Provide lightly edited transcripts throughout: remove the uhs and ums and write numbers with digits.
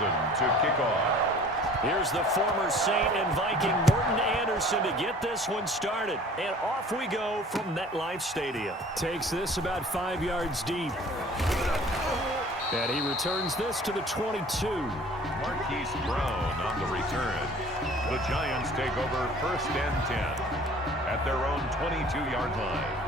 Anderson to kick off. Here's the former Saint and Viking Morton Anderson to get this one started. And off we go from MetLife Stadium. Takes this about 5 yards deep. And he returns this to the 22. Marquise Brown on the return. The Giants take over 1st and 10 at their own 22-yard line.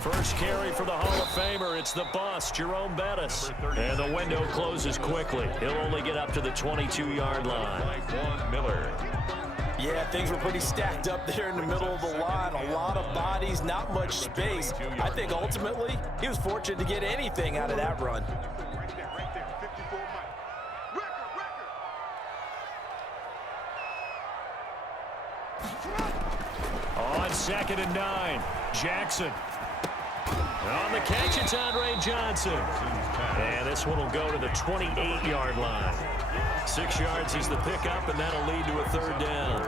First carry for the Hall of Famer. It's the bus, Jerome Bettis. And the window closes quickly. He'll only get up to the 22-yard line. Miller. Yeah, things were pretty stacked up there in the middle of the line. A lot of bodies, not much space. I think ultimately he was fortunate to get anything out of that run. On 2nd and 9, Jackson. On the catch, it's Andre Johnson. And this one will go to the 28-yard line. 6 yards is the pickup, and that'll lead to a 3rd down.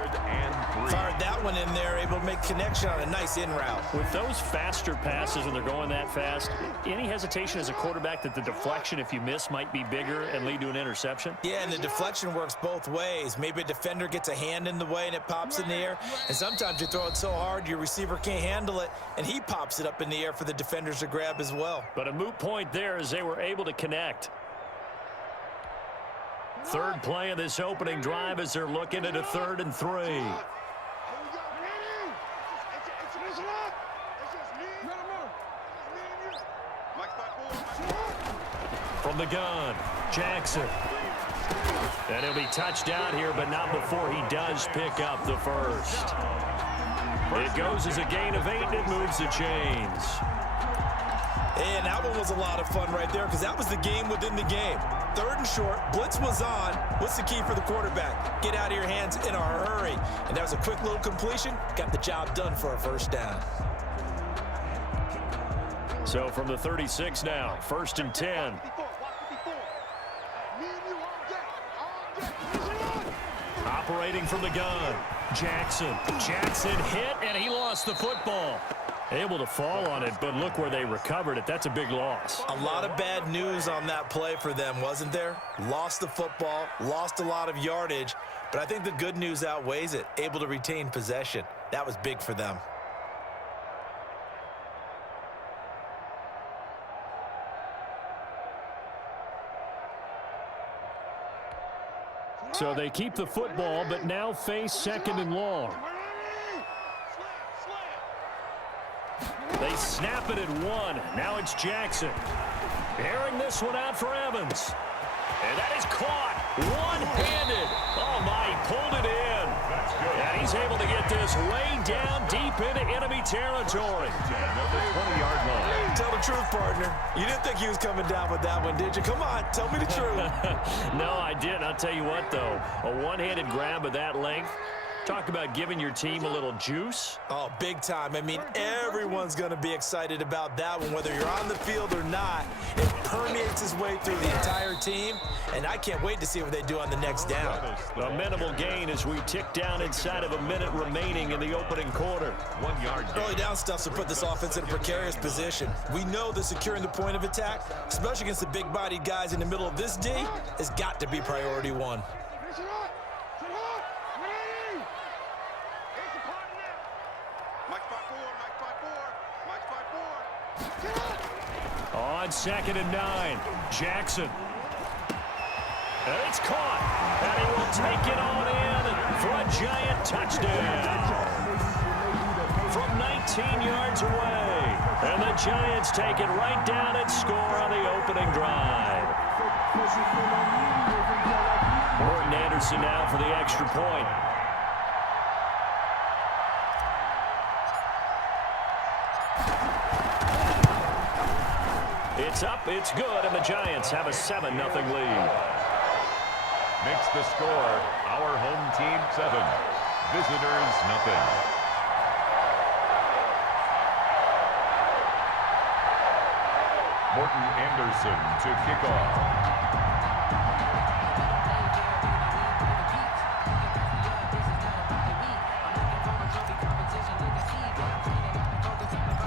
Fired that one in there, able to make connection on a nice in route. With those faster passes and they're going that fast, any hesitation as a quarterback that the deflection, if you miss, might be bigger and lead to an interception? Yeah, and the deflection works both ways. Maybe a defender gets a hand in the way and it pops in the air. And sometimes you throw it so hard your receiver can't handle it, and he pops it up in the air for the defenders to grab as well. But a moot point there as they were able to connect. 3rd play of this opening drive as they're looking at a 3rd and 3. From the gun, Jackson. And he'll be touched down here, but not before he does pick up the 1st. It goes as a gain of 8, and it moves the chains. And that one was a lot of fun right there because that was the game within the game. 3rd and short, blitz was on. What's the key for the quarterback? Get out of your hands in a hurry. And that was a quick little completion. Got the job done for a 1st down. So from the 36 now, 1st and 10. Operating from the gun, Jackson. Jackson hit, and he lost the football. Able to fall on it, but look where they recovered it. That's a big loss. A lot of bad news on that play for them, wasn't there? Lost the football, lost a lot of yardage, but I think the good news outweighs it. Able to retain possession. That was big for them. So they keep the football, but now face 2nd and long. They snap it at 1. Now it's Jackson. Airing this one out for Evans. And that is caught. One-handed. Oh, my, he pulled it in. And he's able to get this way down deep into enemy territory. The 20-yard line. Tell the truth, partner. You didn't think he was coming down with that one, did you? Come on, tell me the truth. No, I didn't. I'll tell you what, though. A one-handed grab of that length. Talk about giving your team a little juice. Oh, big time. I mean, everyone's going to be excited about that one, whether you're on the field or not. It permeates its way through the entire team, and I can't wait to see what they do on the next down. A minimal gain as we tick down inside of a minute remaining in the opening quarter. 1 yard gain. Early down stuff to put this offense in a precarious position. We know that securing the point of attack, especially against the big-bodied guys in the middle of this D, has got to be priority 1. On 2nd and 9, Jackson. And it's caught. And he will take it on in for a giant touchdown. From 19 yards away. And the Giants take it right down and score on the opening drive. Morton Anderson now for the extra point. It's up, it's good, and the Giants have a 7-0 lead. Makes the score our home team 7, visitors nothing. Morton Anderson to kick off.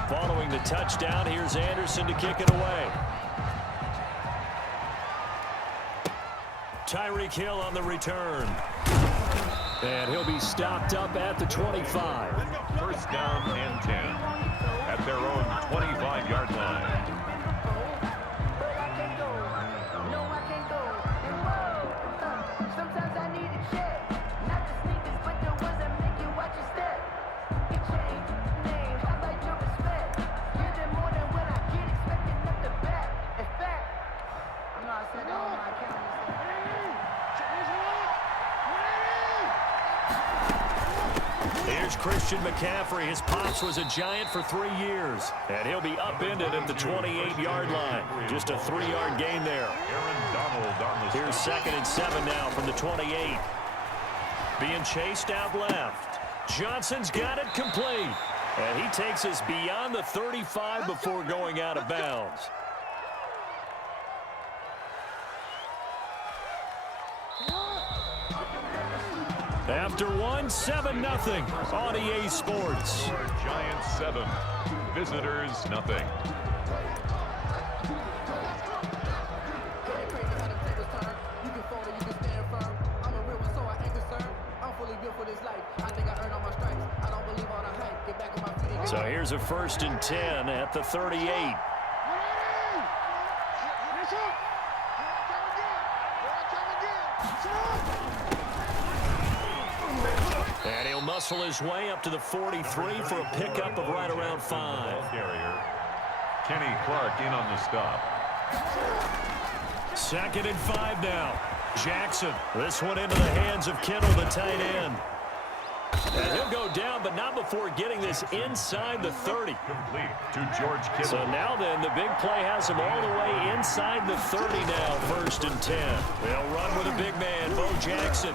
Following the touchdown, here's Anderson to kick it away. Tyreek Hill on the return. And he'll be stopped up at the 25. First down and 10 at their own 25-yard line. Here's Christian McCaffrey. His pops was a Giant for 3 years. And he'll be upended at the 28-yard line. Just a 3-yard gain there. Aaron Donald on the Here's 2nd and 7 now from the 28. Being chased out left. Johnson's got it complete. And he takes us beyond the 35 before going out of bounds. After 7-0 on EA Sports. Giants 7, visitors nothing. So here's a 1st and 10 at the 38. And he'll muscle his way up to the 43 for a pickup of right around 5. Carrier. Kenny Clark in on the stop. 2nd and 5 now. Jackson. This one into the hands of Kittle, the tight end. And he'll go down, but not before getting this inside the 30. Complete to George Kittle. So now then, the big play has him all the way inside the 30 now, 1st and 10. They'll run with a big man, Bo Jackson.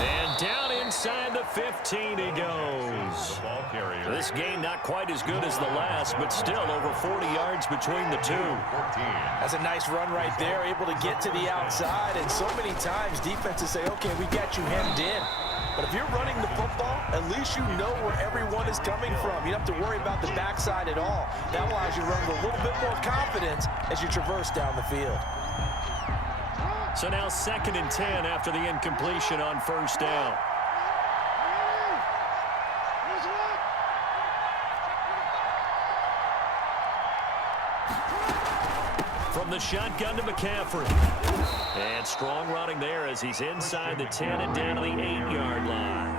And down inside the 15 he goes. Ball carrier. This game not quite as good as the last, but still over 40 yards between the two. 14. That's a nice run right there, able to get to the outside. And so many times defenses say, okay, we got you hemmed in. But if you're running the football, at least you know where everyone is coming from. You don't have to worry about the backside at all. That allows you to run with a little bit more confidence as you traverse down the field. So now 2nd and 10 after the incompletion on 1st down. From the shotgun to McCaffrey. And strong running there as he's inside the 10 and down to the 8-yard line.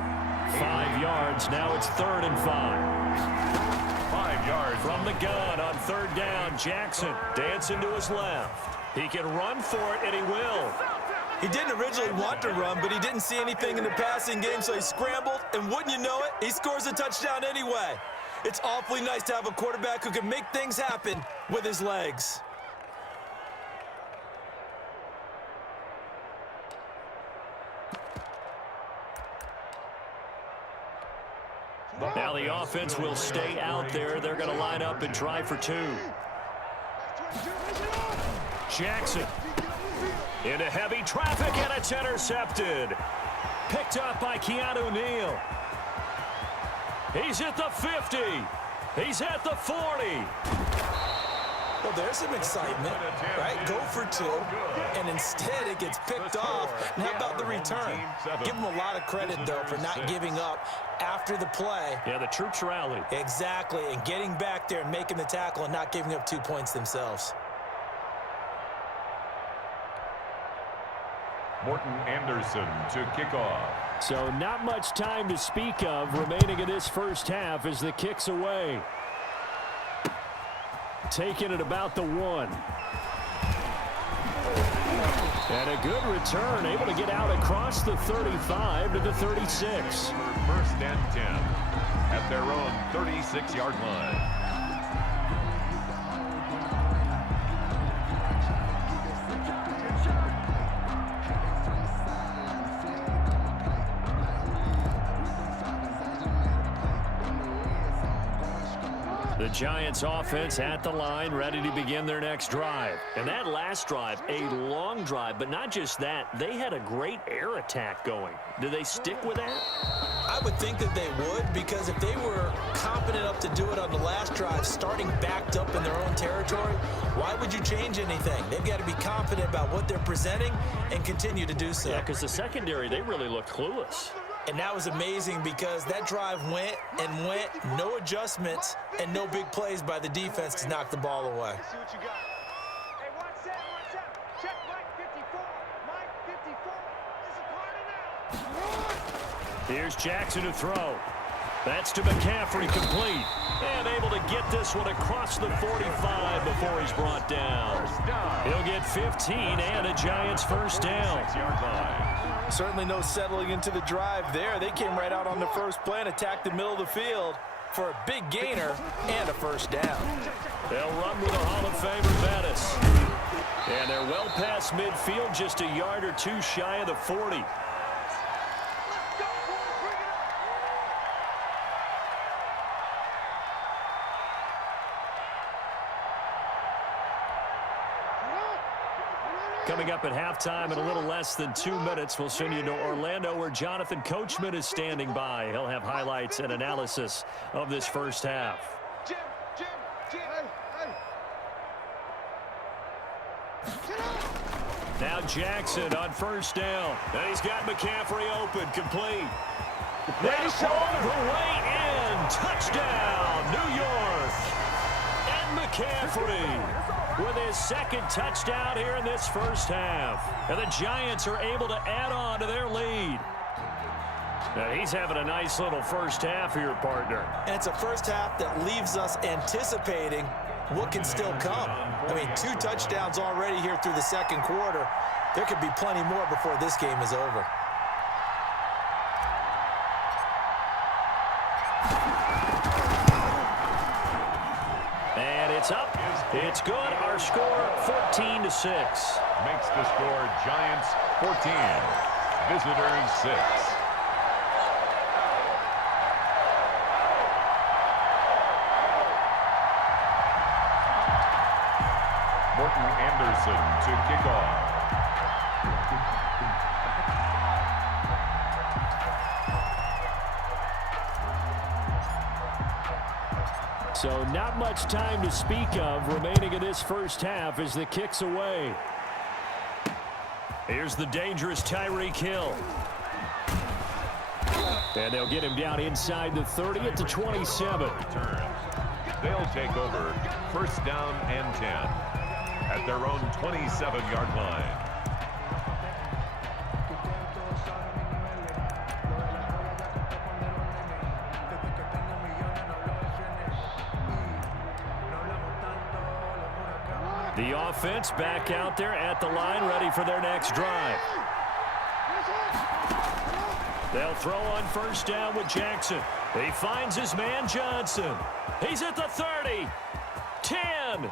5 yards. Now it's 3rd and 5. 5 yards. From the gun on 3rd down, Jackson dancing to his left. He can run for it, and he will. He didn't originally want to run, but he didn't see anything in the passing game, so he scrambled, and wouldn't you know it, he scores a touchdown anyway. It's awfully nice to have a quarterback who can make things happen with his legs. Now the offense will stay out there. They're going to line up and try for 2. Jackson into heavy traffic, and it's intercepted. Picked up by Keanu Neal. He's at the 50. He's at the 40. Well, there's some excitement, right? Go for 2, and instead it gets picked off. And how about the return? Give him a lot of credit, though, for not giving up after the play. Yeah, the troops rallied. Exactly, and getting back there and making the tackle and not giving up 2 points themselves. Morton Anderson to kick off. So not much time to speak of remaining in this first half as the kick's away. Taking it about the 1. And a good return, able to get out across the 35 to the 36. 1st and 10 at their own 36-yard line. The Giants offense at the line, ready to begin their next drive. And that last drive, a long drive, but not just that. They had a great air attack going. Do they stick with that? I would think that they would, because if they were competent enough to do it on the last drive, starting backed up in their own territory, why would you change anything? They've got to be confident about what they're presenting and continue to do so. Yeah, because the secondary, they really looked clueless. And that was amazing because that drive went and went, no adjustments, and no big plays by the defense to knock the ball away. Hey, one set. Check Mike 54. Mike 54. This is Carter now. Here's Jackson to throw. That's to McCaffrey, complete. And able to get this one across the 45 before he's brought down. He'll get 15 and a Giants first down. 6-yard line. Certainly no settling into the drive there. They came right out on the first play and attacked the middle of the field for a big gainer and a first down. They'll run with a Hall of Famer, Bettis. And they're well past midfield, just a yard or two shy of the 40. Coming up at halftime in a little less than 2 minutes, we'll send you to Orlando where Jonathan Coachman is standing by. He'll have highlights and analysis of this first half. Jim. Now Jackson on first down. And he's got McCaffrey open, complete. That's all the way in. Touchdown, New York. And McCaffrey with his second touchdown here in this first half. And the Giants are able to add on to their lead. Now he's having a nice little first half here, partner. And it's a first half that leaves us anticipating what can still come. I mean, 2 touchdowns already here through the second quarter. There could be plenty more before this game is over. And it's up. It's good. Our score 14-6. Makes the score Giants 14, visitors 6. Morton Anderson to kick off. So not much time to speak of remaining in this first half as the kick's away. Here's the dangerous Tyreek Hill. And they'll get him down inside the 30 at the 27. They'll take over first down and 10 at their own 27-yard line. The offense back out there at the line, ready for their next drive. They'll throw on first down with Jackson. He finds his man Johnson. He's at the 30, 10,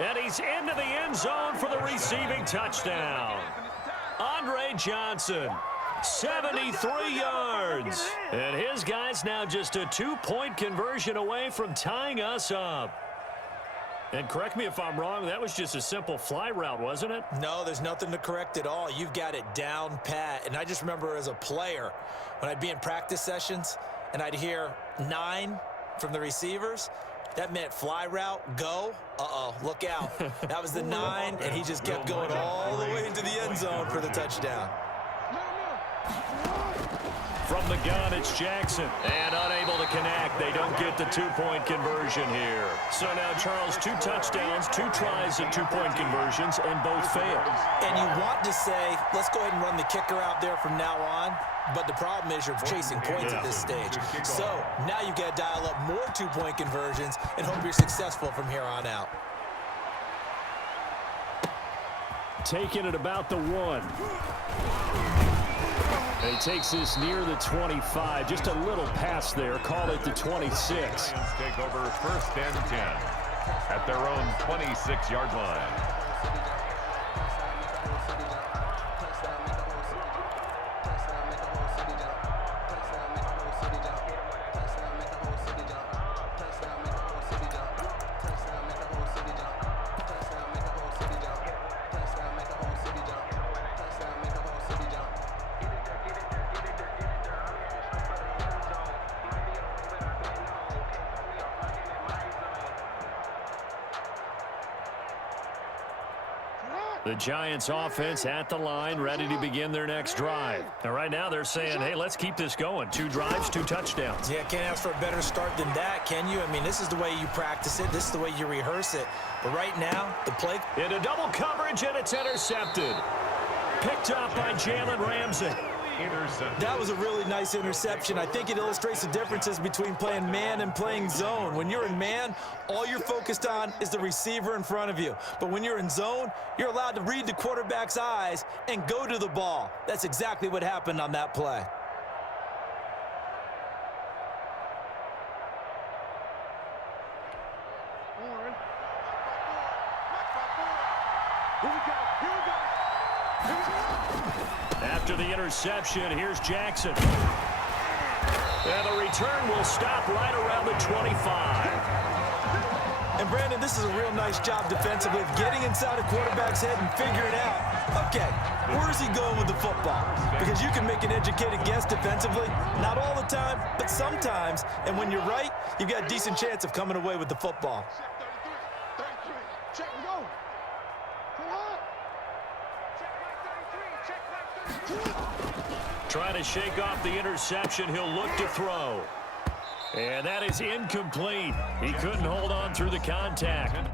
and he's into the end zone for the receiving touchdown. Andre Johnson, 73 yards. And his guy's now just a 2-point conversion away from tying us up. And correct me if I'm wrong, that was just a simple fly route, wasn't it? No, there's nothing to correct at all. You've got it down pat. And I just remember as a player, when I'd be in practice sessions and I'd hear 9 from the receivers, that meant fly route, go. Uh-oh, look out. That was the 9, and he just kept going all the way into the end zone for the touchdown. From the gun, it's Jackson. And unable to connect. They don't get the 2-point conversion here. So now, Charles, 2 touchdowns, 2 tries at 2-point conversions, and both failed. And you want to say, let's go ahead and run the kicker out there from now on. But the problem is you're chasing points at this stage. So now you've got to dial up more 2-point conversions and hope you're successful from here on out. Taking it about the 1. And he takes this near the 25. Just a little pass there. Call it the 26. Giants take over first and 10 at their own 26-yard line. The Giants offense at the line, ready to begin their next drive. And right now they're saying, hey, let's keep this going. 2 drives, 2 touchdowns. Yeah, can't ask for a better start than that, can you? I mean, this is the way you practice it. This is the way you rehearse it. But right now, the play... Into double coverage, and it's intercepted. Picked up by Jalen Ramsey. That was a really nice interception. I think it illustrates the differences between playing man and playing zone. When you're in man, all you're focused on is the receiver in front of you. But when you're in zone, you're allowed to read the quarterback's eyes and go to the ball. That's exactly what happened on that play. After the interception, here's Jackson. And the return will stop right around the 25. And, Brandon, this is a real nice job defensively of getting inside a quarterback's head and figuring out, okay, where's he going with the football? Because you can make an educated guess defensively, not all the time, but sometimes. And when you're right, you've got a decent chance of coming away with the football. Trying to shake off the interception. He'll look to throw. And that is incomplete. He couldn't hold on through the contact.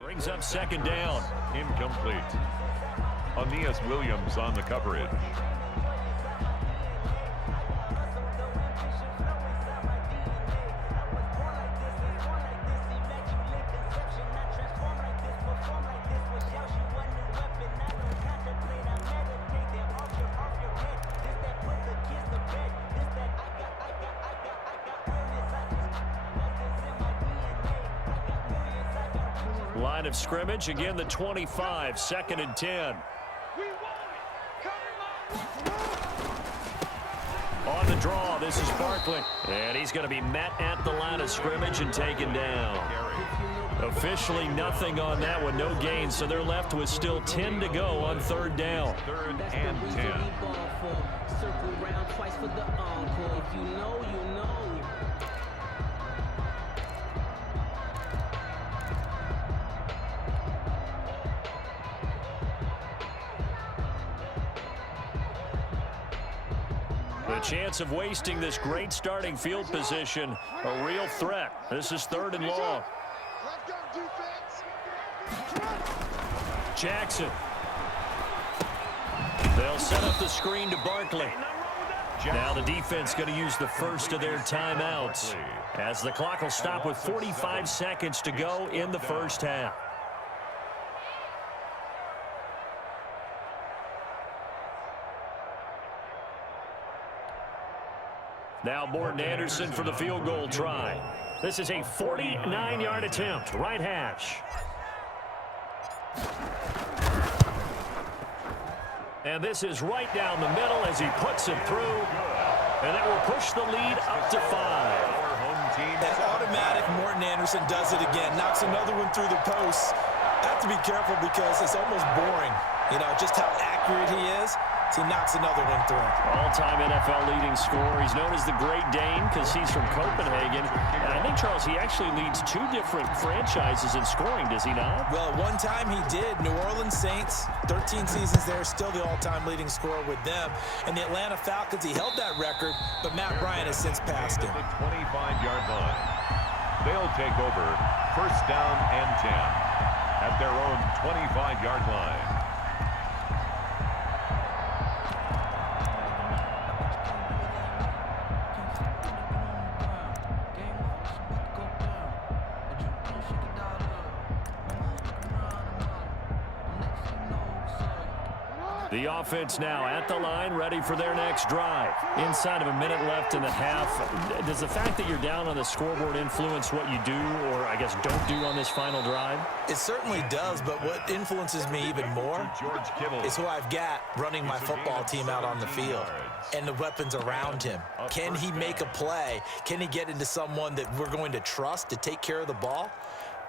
Brings up second down. Incomplete. Aeneas Williams on the coverage. Line of scrimmage, again the 25, 2nd and 10. On the draw, this is Barkley. And he's going to be met at the line of scrimmage and taken down. Officially nothing on that one, no gain, so they're left with still 10 to go on 3rd down. 3rd and 10. Circle round twice for the encore. If you know, you know. The The chance of wasting this great starting field position, a real threat. This is 3rd and long. Jackson. They'll set up the screen to Barkley. Now the defense going to use the first of their timeouts as the clock will stop with 45 seconds to go in the first half. Now Morton Anderson for the field goal try. This is a 49-yard attempt, right hash. And this is right down the middle as he puts it through. And that will push the lead up to 5. That automatic Morton Anderson does it again. Knocks another one through the post. I have to be careful because it's almost boring. You know, just how accurate he is. So he knocks another one through. All-time NFL leading scorer. He's known as the Great Dane because he's from Copenhagen. And I think, Charles, he actually leads 2 different franchises in scoring, does he not? Well, one time he did. New Orleans Saints, 13 seasons there, still the all-time leading scorer with them. And the Atlanta Falcons, he held that record, but Matt Bryant has since passed him. The 25-yard line. They'll take over 1st down and 10 at their own 25-yard line. The offense now at the line, ready for their next drive. Inside of a minute left in the half. Does the fact that you're down on the scoreboard influence what you do, or I guess don't do on this final drive? It certainly does, but what influences me even more is who I've got running my football team out on the field and the weapons around him. Can he make a play? Can he get into someone that we're going to trust to take care of the ball?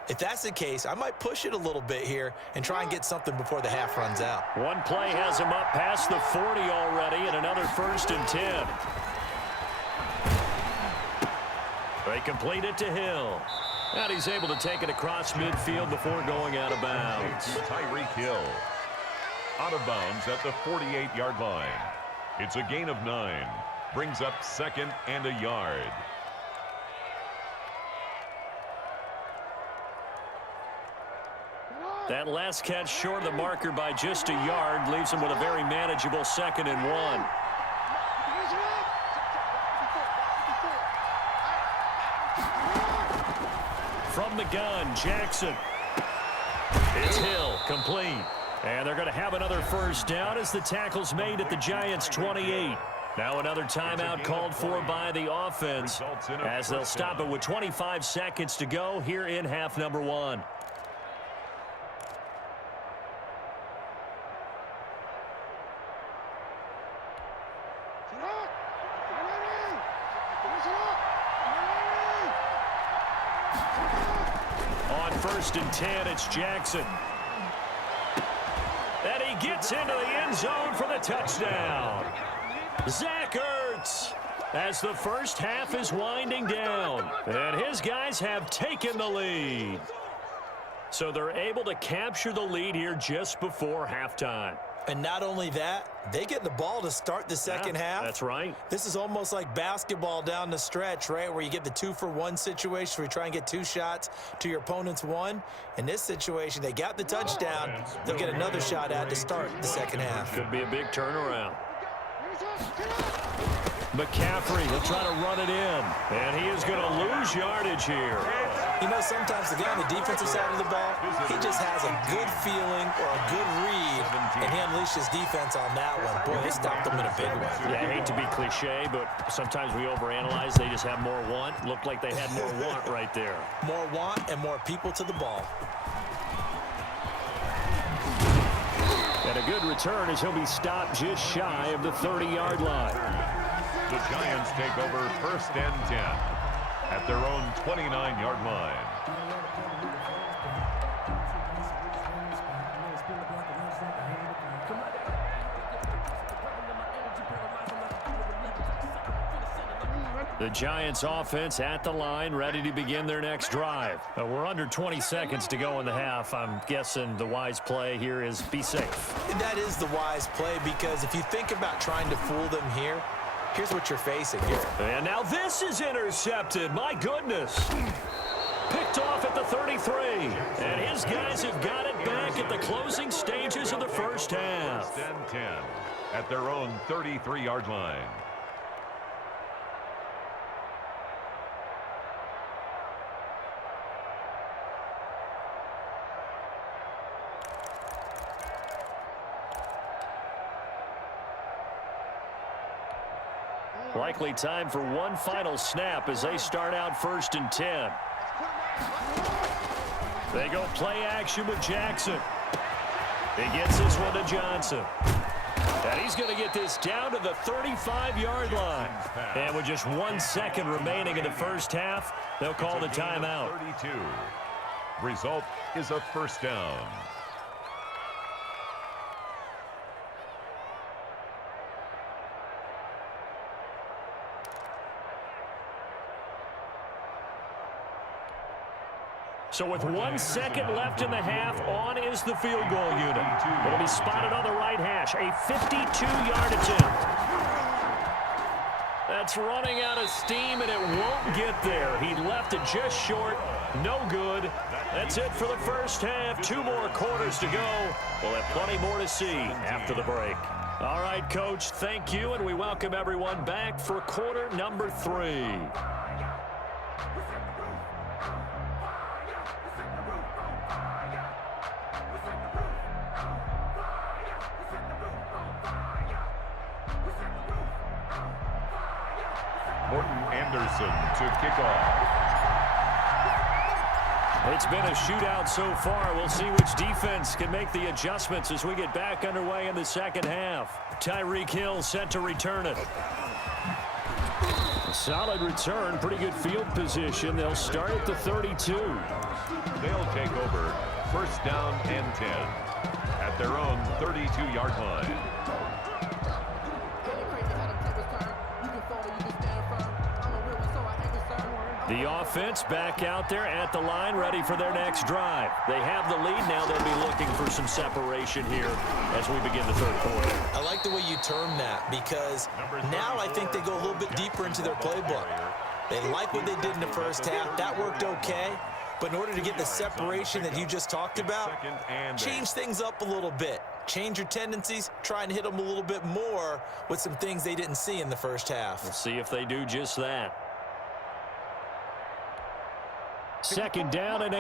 If that's the case, I might push it a little bit here and try and get something before the half runs out. One play has him up past the 40 already, and another 1st and 10. They complete it to Hill. And he's able to take it across midfield before going out of bounds. Tyreek Hill out of bounds at the 48-yard line. It's a gain of 9. Brings up 2nd and a yard. That last catch short of the marker by just a yard leaves him with a very manageable 2nd and 1. From the gun, Jackson. It's Hill, complete. And they're going to have another 1st down as the tackle's made at the Giants' 28. Now another timeout called for by the offense as they'll stop it with 25 seconds to go here in half number 1. On 1st and 10, it's Jackson. And he gets into the end zone for the touchdown. Zach Ertz, as the first half is winding down. And his guys have taken the lead. So they're able to capture the lead here just before halftime. And not only that, they get the ball to start the second half. That's right. This is almost like basketball down the stretch, right, where you get the 2-for-1 situation where you try and get 2 shots to your opponent's 1. In this situation, they got the touchdown. They'll get another shot at to start the second half. Could be a big turnaround. McCaffrey, he'll try to run it in. And he is going to lose yardage here. You know, sometimes the guy on the defensive side of the ball, he just has a good feeling or a good read, and he unleashed his defense on that one. Boy, they stopped them in a big way. Yeah, I hate to be cliche, but sometimes we overanalyze. They just have more want. Looked like they had more want right there. More want and more people to the ball. And a good return as he'll be stopped just shy of the 30-yard line. The Giants take over 1st and 10 at their own 29-yard line. The Giants offense at the line, ready to begin their next drive. We're under 20 seconds to go in the half. I'm guessing the wise play here is be safe. And that is the wise play, because if you think about trying to fool them here, here's what you're facing here. And now this is intercepted. My goodness. Picked off at the 33. And his guys have got it back at the closing stages of the first half. First and 10 at their own 33-yard line. Likely time for one final snap as they start out 1st and 10. They go play action with Jackson. He gets this one to Johnson. And he's going to get this down to the 35-yard line. And with just 1 second remaining in the first half, they'll call the timeout. 32. Result is a first down. So with 1 second left in the half, on is the field goal unit. It'll be spotted on the right hash. A 52-yard attempt. That's running out of steam, and it won't get there. He left it just short. No good. That's it for the first half. 2 more quarters to go. We'll have plenty more to see after the break. All right, Coach, thank you, and we welcome everyone back for quarter number 3. To kick off. It's been a shootout so far. We'll see which defense can make the adjustments as we get back underway in the second half. Tyreek Hill set to return it. Solid return, pretty good field position. They'll start at the 32. They'll take over 1st down and 10 at their own 32-yard line. The offense back out there at the line, ready for their next drive. They have the lead now. They'll be looking for some separation here as we begin the third quarter. I like the way you term that because now I think they go a little bit deeper into their playbook. They like what they did in the first half. That worked okay. But in order to get the separation that you just talked about, change things up a little bit. Change your tendencies, try and hit them a little bit more with some things they didn't see in the first half. We'll see if they do just that. 2nd down and 8.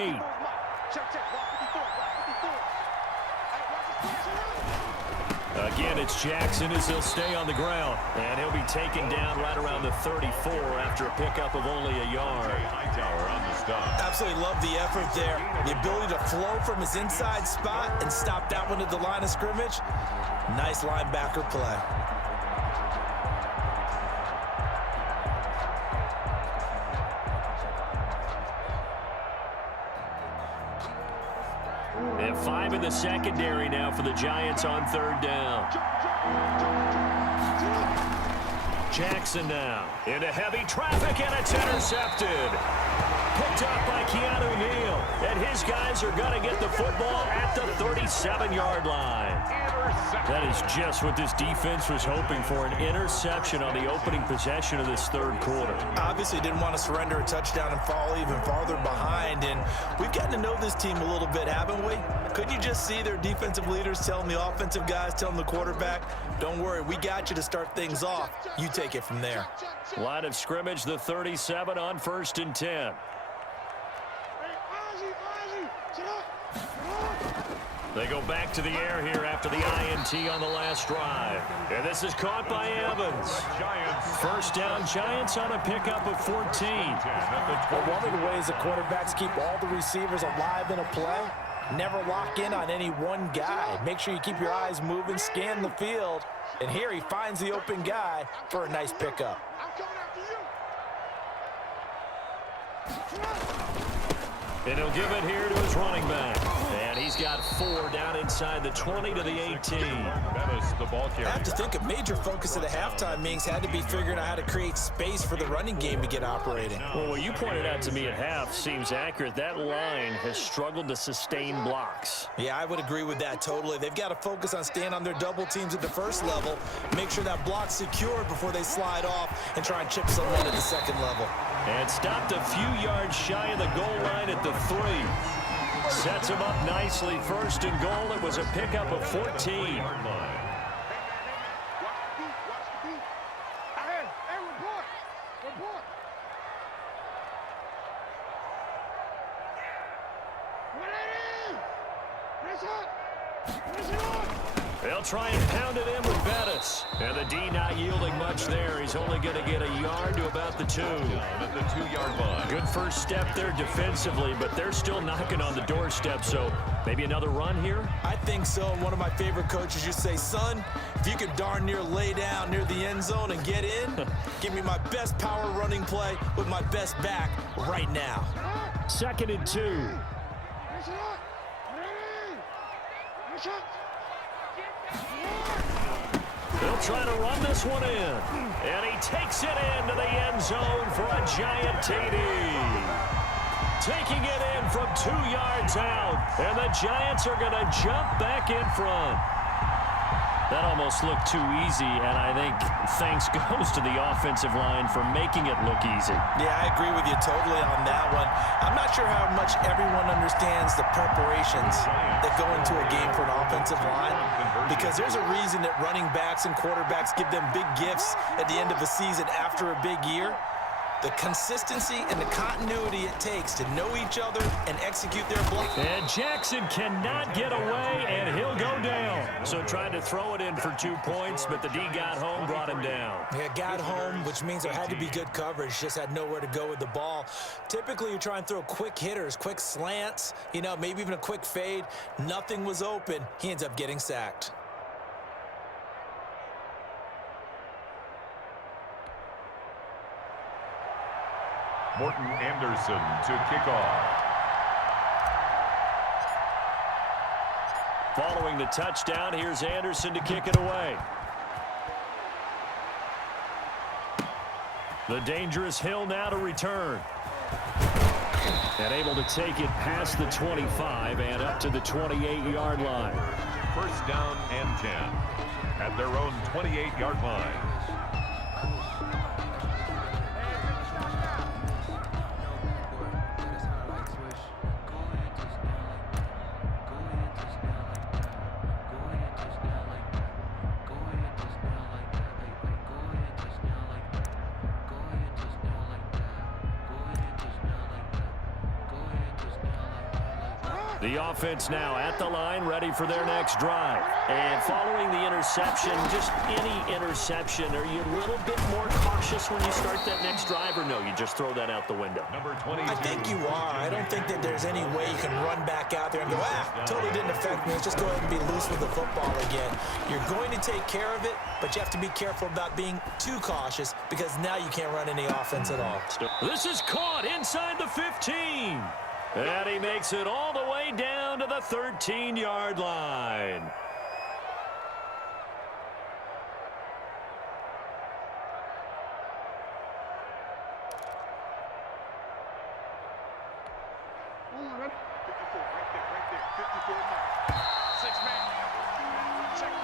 Again, it's Jackson as he'll stay on the ground. And he'll be taken down right around the 34 after a pickup of only a yard. Hightower on the stop. Absolutely love the effort there. The ability to flow from his inside spot and stop that one at the line of scrimmage. Nice linebacker play. And 5 in the secondary now for the Giants on 3rd down. Jackson now into heavy traffic, and it's intercepted. Picked up by Keanu Neal. And his guys are going to get the football at the 37-yard line. That is just what this defense was hoping for, an interception on the opening possession of this third quarter. Obviously didn't want to surrender a touchdown and fall even farther behind, and we've gotten to know this team a little bit, haven't we? Couldn't you just see their defensive leaders telling the offensive guys, telling the quarterback, don't worry, we got you to start things off. You take it from there. Line of scrimmage, the 37 on 1st and 10. They go back to the air here after the INT on the last drive. And this is caught by Evans. First down, Giants on a pickup of 14. Well, one of the ways the quarterbacks keep all the receivers alive in a play, never lock in on any one guy. Make sure you keep your eyes moving, scan the field. And here he finds the open guy for a nice pickup. And he'll give it here to his running back. And he's got 4 down inside the 20 to the 18. Bettis, the ball I carrier. have to think a major focus of the halftime meetings had to be figuring out how to create space for the running game to get operating. Well, what you pointed out to me at half seems accurate. That line has struggled to sustain blocks. Yeah, I would agree with that totally. They've got to focus on staying on their double teams at the first level, make sure that block's secured before they slide off and try and chip someone at the second level. And stopped a few yards shy of the goal line at the 3. Sets him up nicely. 1st and goal. It was a pickup of 14. They'll try and pound it in with Bettis. And the D not yielding much there. He's only going to get a yard to about the 2. At the 2-yard line. Good first step there defensively, but they're still knocking on the doorstep, so maybe another run here? I think so. And one of my favorite coaches used to say, son, if you can darn near lay down near the end zone and get in, give me my best power running play with my best back right now. 2nd and 2. They'll try to run this one in. And he takes it into the end zone for a giant TD. Taking it in from 2 yards out. And the Giants are going to jump back in front. That almost looked too easy, and I think thanks goes to the offensive line for making it look easy. Yeah, I agree with you totally on that one. I'm not sure how much everyone understands the preparations that go into a game for an offensive line, because there's a reason that running backs and quarterbacks give them big gifts at the end of a season after a big year. The consistency and the continuity it takes to know each other and execute their block. And Jackson cannot get away, and he'll go down. So tried to throw it in for 2 points, but the D got home, brought him down. Yeah, got home, which means there had to be good coverage. Just had nowhere to go with the ball. Typically, you try and throw quick hitters, quick slants, maybe even a quick fade. Nothing was open. He ends up getting sacked. Morton Anderson to kick off. Following the touchdown, here's Anderson to kick it away. The dangerous Hill now to return. And able to take it past the 25 and up to the 28-yard line. 1st down and 10 at their own 28-yard line. The offense now at the line, ready for their next drive. And following the interception, just any interception, are you a little bit more cautious when you start that next drive, or no, you just throw that out the window? Number 22. I think you are. I don't think that there's any way you can run back out there and go, totally didn't affect me. Let's just go ahead and be loose with the football again. You're going to take care of it, but you have to be careful about being too cautious, because now you can't run any offense at all. This is caught inside the 15. And he makes it all the way down to the 13-yard line.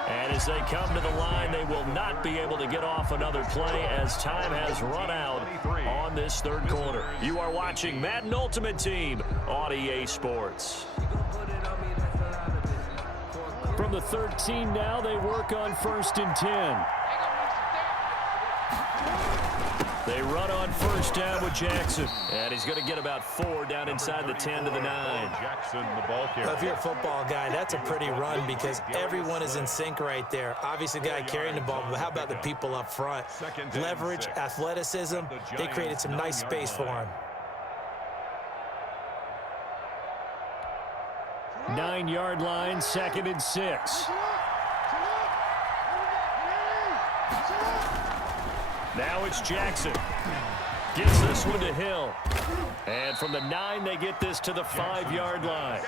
And as they come to the line, they will not be able to get off another play as time has run out on this 3rd quarter. You are watching Madden Ultimate Team on EA Sports. From the 13 now, they work on 1st and 10. They run on 1st down with Jackson. And he's going to get about 4 down inside the 10 to the 9. Jackson, the ball carrier. If you're a football guy, that's a pretty run, because everyone is in sync right there. Obviously, the guy carrying the ball, but how about the people up front? Leverage, athleticism, they created some nice space for him. 9-yard line, 2nd and 6. Now it's Jackson. Gets this one to Hill. And from the 9, they get this to the 5-yard line.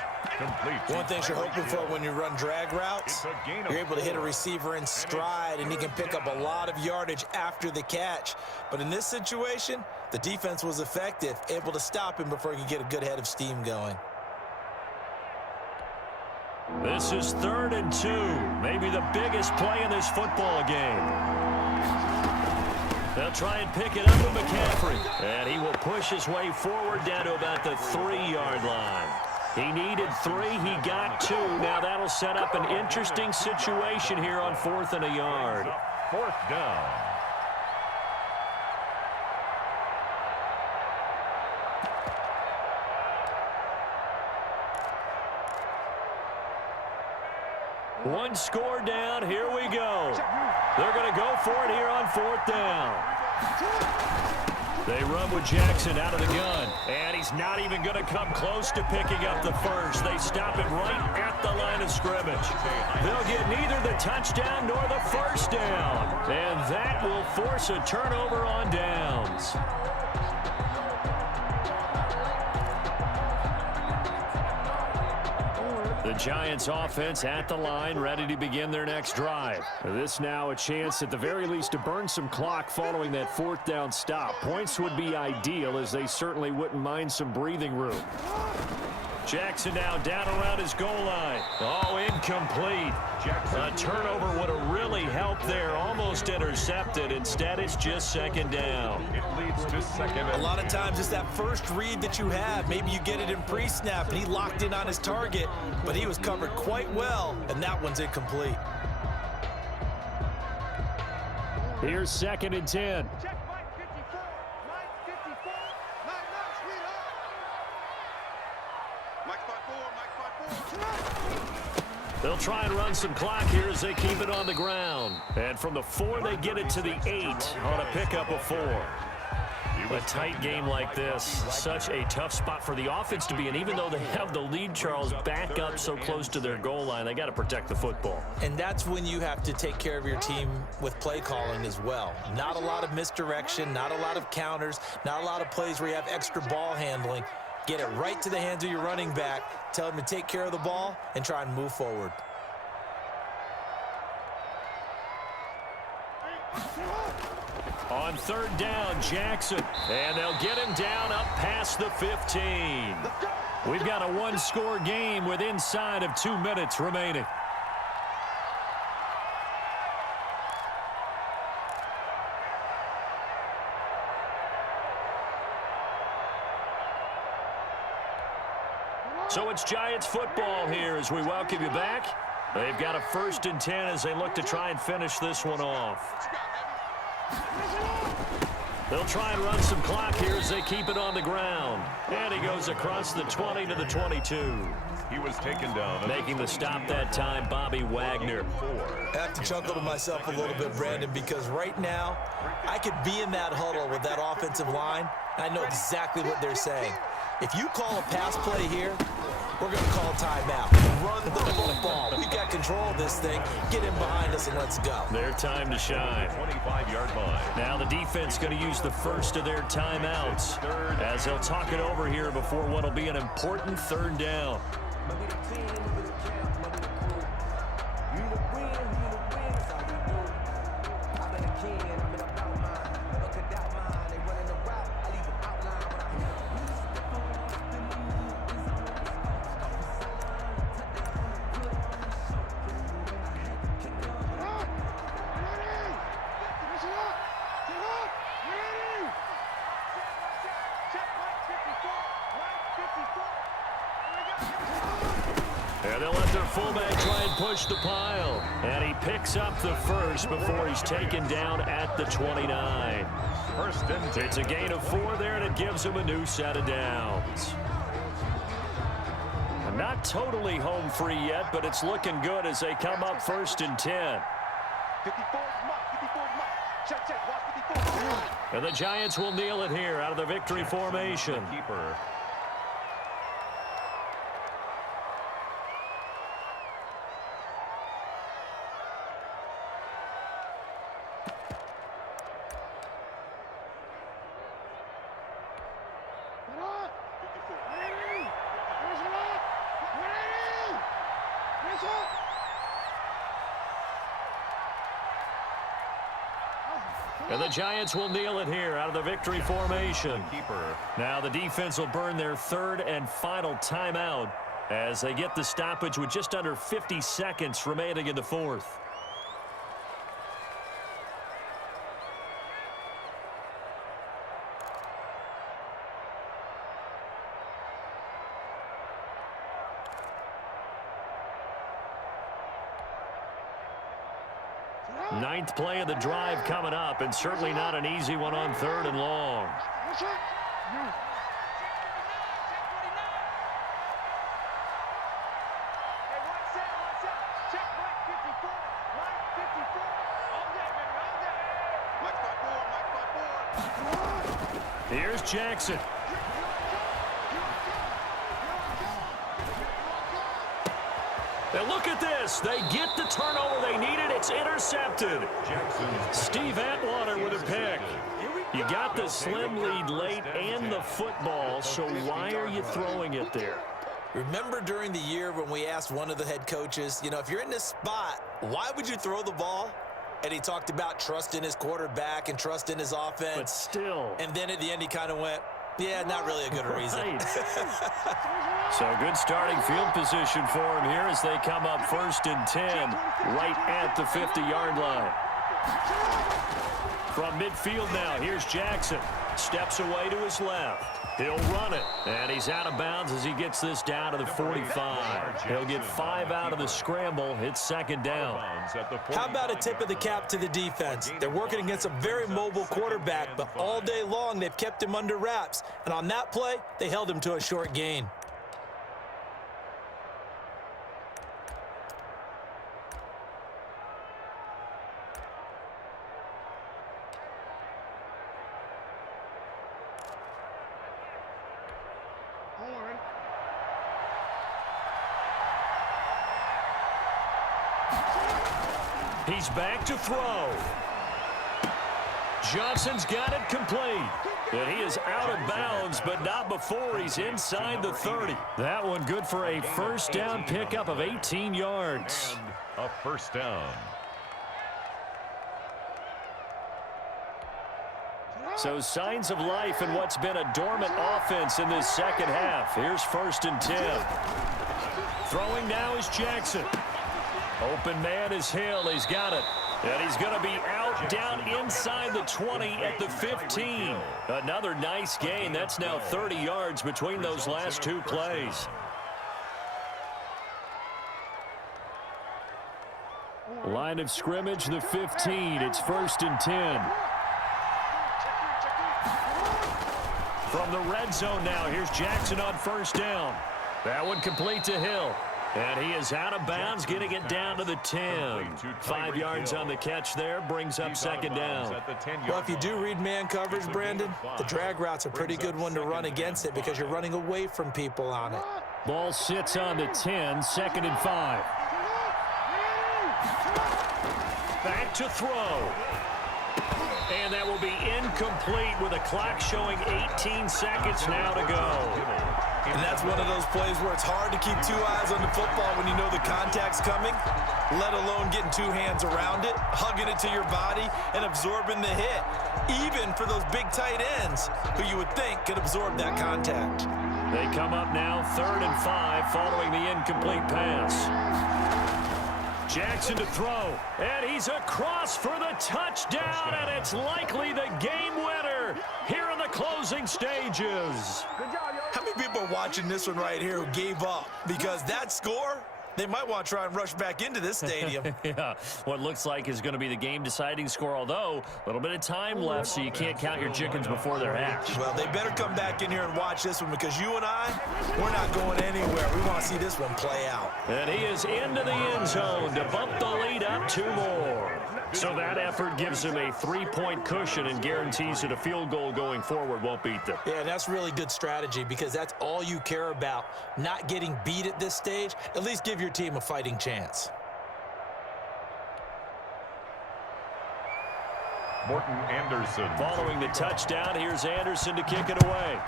One thing you're hoping for when you run drag routes, you're able to hit a receiver in stride, and he can pick up a lot of yardage after the catch. But in this situation, the defense was effective, able to stop him before he could get a good head of steam going. This is 3rd and 2, maybe the biggest play in this football game. They'll try and pick it up with McCaffrey. And he will push his way forward down to about the 3-yard line. He needed 3. He got 2. Now that'll set up an interesting situation here on 4th and a yard. 4th down. One score down. Here we go. They're going to go for it here on 4th down. They run with Jackson out of the gun. And he's not even going to come close to picking up the first. They stop him right at the line of scrimmage. They'll get neither the touchdown nor the first down. And that will force a turnover on downs. The Giants offense at the line, ready to begin their next drive. This now a chance at the very least to burn some clock following that 4th down stop. Points would be ideal, as they certainly wouldn't mind some breathing room. Jackson now down around his goal line. Oh, incomplete. A turnover would have really helped there. Almost intercepted. Instead, it's just 2nd down. It leads to 2nd. A lot of times it's that first read that you have. Maybe you get it in pre-snap, and he locked in on his target, but he was covered quite well, and that one's incomplete. Here's 2nd and 10. Check Mike 54. Mike 54. They'll try and run some clock here as they keep it on the ground. And from the 4, they get it to the 8 on a pickup of 4. A tight game like this, such a tough spot for the offense to be in. Even though they have the lead, Charles, back up so close to their goal line, they got to protect the football. And that's when you have to take care of your team with play calling as well. Not a lot of misdirection, not a lot of counters, not a lot of plays where you have extra ball handling. Get it right to the hands of your running back, tell him to take care of the ball, and try and move forward. On 3rd down, Jackson. And they'll get him down up past the 15. We've got a 1-score game with inside of 2 minutes remaining. So it's Giants football here as we welcome you back. They've got a 1st and 10 as they look to try and finish this one off. They'll try and run some clock here as they keep it on the ground. And he goes across the 20 to the 22. He was taken down. Making the stop that time, Bobby Wagner. I have to chuckle to myself a little bit, Brandon, because right now I could be in that huddle with that offensive line. I know exactly what they're saying. If you call a pass play here, we're going to call timeout. Run the football. We got control of this thing. Get him behind us and let's go. Their time to shine. 25-yard line. Now the defense going to use the first of their timeouts as they'll talk it over here before what will be an important 3rd down. And they'll let their fullback try and push the pile. And he picks up the first before he's taken down at the 29. 1st and 10. It's a gain of 4 there, and it gives him a new set of downs. Not totally home free yet, but it's looking good as they come up 1st and 10. 54 Mike. Check. Watch 54. And the Giants will kneel it here out of the victory formation. Keeper. And the Giants will kneel it here out of the victory formation. Keeper. Now the defense will burn their third and final timeout as they get the stoppage with just under 50 seconds remaining in the fourth. Ninth play of the drive coming up, and certainly not an easy one on third and long. Here's Jackson. And look at this. They get the turnover they needed. It's intercepted. Steve Atwater with a pick. You got the slim lead late and the football, so why are you throwing it there? Remember during the year when we asked one of the head coaches, you know, if you're in this spot, why would you throw the ball? And he talked about trust in his quarterback and trust in his offense. But still. And then at the end he kind of went, yeah, not really a good reason. Right. So good starting field position for him here as they come up 1st and 10 right at the 50-yard line. From midfield now, here's Jackson. Steps away to his left. He'll run it, and he's out of bounds as he gets this down to the 45. He'll get 5 out of the scramble. It's 2nd down. How about a tip of the cap to the defense? They're working against a very mobile quarterback, but all day long they've kept him under wraps. And on that play, they held him to a short gain. He's back to throw. Johnson's got it complete. And he is out of bounds, but not before he's inside the 30. That one good for a first down pickup of 18 yards. And a first down. So signs of life in what's been a dormant offense in this second half. Here's 1st and 10. Throwing now is Jackson. Open man is Hill. He's got it. And he's going to be out down inside the 20 at the 15. Another nice gain. That's now 30 yards between those last two plays. Line of scrimmage, the 15. It's 1st and 10. From the red zone now, here's Jackson on 1st down. That one complete to Hill. And he is out of bounds, getting it down to the 10. 5 yards on the catch there, brings up 2nd down. Well, if you do read man coverage, Brandon, the drag route's a pretty good one to run against it because you're running away from people on it. Ball sits on the 10, 2nd and 5. Back to throw. And that will be incomplete with a clock showing 18 seconds now to go. And that's one of those plays where it's hard to keep 2 eyes on the football when you know the contact's coming, let alone getting 2 hands around it, hugging it to your body, and absorbing the hit, even for those big tight ends who you would think could absorb that contact. They come up now 3rd and 5 following the incomplete pass. Jackson to throw, and he's across for the touchdown, and it's likely the game winner here in the closing stages. How many people are watching this one right here who gave up? Because that score, they might want to try and rush back into this stadium. Yeah, what looks like is going to be the game-deciding score, although a little bit of time left, so you can't count your chickens before they're hatched. Well, they better come back in here and watch this one because you and I, we're not going anywhere. We want to see this one play out. And he is into the end zone to bump the lead up 2 more. So that effort gives him a 3-point cushion and guarantees that a field goal going forward won't beat them. Yeah, that's really good strategy because that's all you care about, not getting beat at this stage. At least give your team a fighting chance. Morton Anderson. Following the touchdown, here's Anderson to kick it away.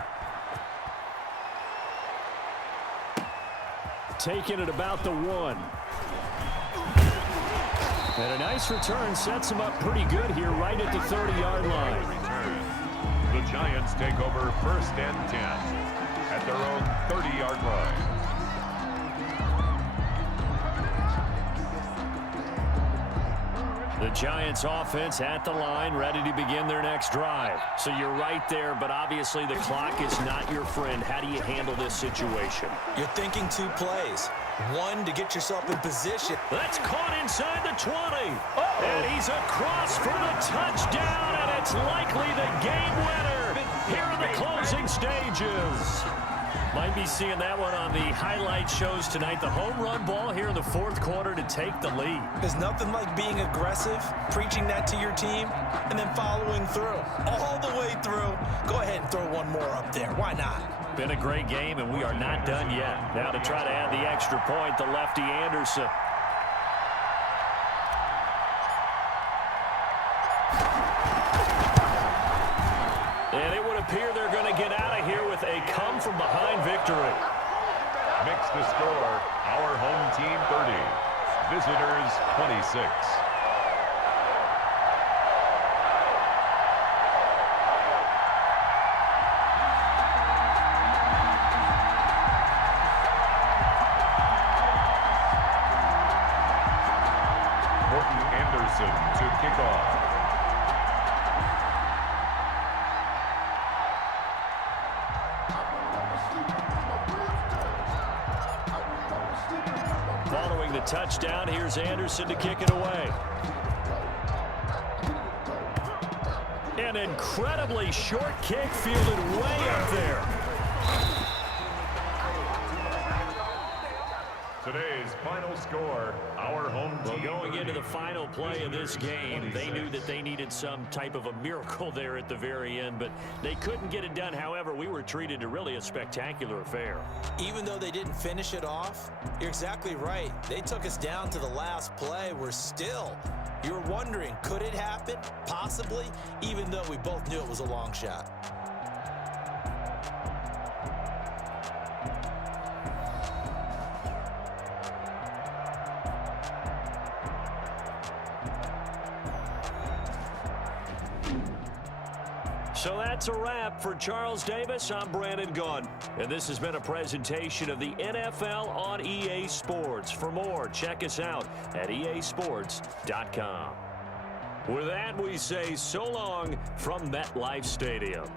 Taking it about the 1. And a nice return sets him up pretty good here right at the 30-yard line. Return. The Giants take over 1st and 10 at their own 30-yard line. The Giants offense at the line, ready to begin their next drive. So you're right there, but obviously the clock is not your friend. How do you handle this situation? You're thinking 2 plays. 1 to get yourself in position. That's caught inside the 20. And he's across for the touchdown, and it's likely the game winner here in the closing stages. Might be seeing that one on the highlight shows tonight. The home run ball here in the 4th quarter to take the lead. There's nothing like being aggressive, preaching that to your team, and then following through. All the way through. Go ahead and throw one more up there. Why not? Been a great game, and we are not done yet. Now to try to add the extra point, the lefty Anderson. And it would appear they're going to get out of here with a come-from-behind victory. Makes the score our home team 30, visitors 26. Anderson to kick off. Following the touchdown, here's Anderson to kick it away. An incredibly short kick fielded way up there. Today's final score, our home team. Well, going into the final play of this game, they knew that they needed some type of a miracle there at the very end, but they couldn't get it done. However, we were treated to really a spectacular affair. Even though they didn't finish it off, you're exactly right. They took us down to the last play. You're wondering, could it happen? Possibly, even though we both knew it was a long shot. So that's a wrap for Charles Davis. I'm Brandon Gunn, and this has been a presentation of the NFL on EA Sports. For more, check us out at easports.com. With that, we say so long from MetLife Stadium.